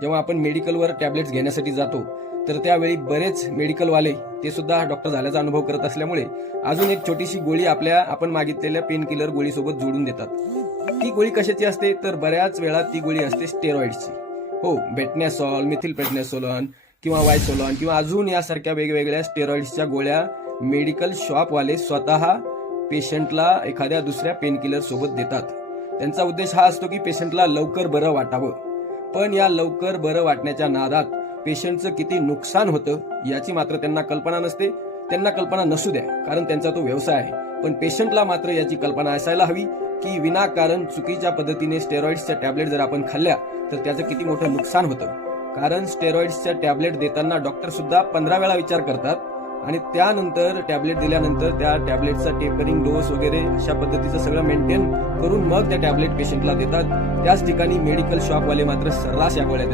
जेव्हा आपण मेडिकलवर टॅबलेट्स घेण्यासाठी जातो तर त्यावेळी बरेच मेडिकलवाले ते सुद्धा डॉक्टर झाल्याचा अनुभव करत असल्यामुळे अजून एक छोटीशी गोळी आपण मागितलेल्या पेन किलर गोळीसोबत जोडून देतात। ती गोळी कशाची असते तर बऱ्याच वेळा ती गोळी असते स्टेरॉइडची। हो, बेटनॅसॉल, मिथिलप्रेडनिसोलोन किंवा वायसोलॉन किंवा अजून यासारख्या वेगवेगळ्या स्टेरॉइड्सच्या गोळ्या मेडिकल शॉपवाले स्वतः पेशंटला एखाद्या दुसऱ्या पेन किलर सोबत देतात। त्यांचा उद्देश हा असतो की पेशंटला लवकर बरं वाटावं, पण या लवकर बरं वाटण्याच्या नादात पेशंटचं किती नुकसान होतं याची मात्र त्यांना कल्पना नसते। त्यांना कल्पना नसू द्या, कारण त्यांचा तो व्यवसाय आहे, पण पेशंटला मात्र याची कल्पना असायला हवी की विनाकारण चुकीच्या पद्धतीने स्टेरॉइड्सच्या टॅबलेट जर आपण खाल्ल्या तर त्याचं किती मोठं नुकसान होतं। कारण स्टेरॉइड्सच्या टॅबलेट देताना डॉक्टर सुद्धा 15 वेळा विचार करतात आणि त्यानंतर टॅबलेट दिल्यानंतर त्या टॅबलेटचा टेपरिंग डोस वगैरे अशा पद्धतीचं सगळं मेंटेन करून मग त्या टॅबलेट पेशंटला देतात। त्याच ठिकाणी मेडिकल शॉपवाले मात्र सर्रास या गोळ्या देतात।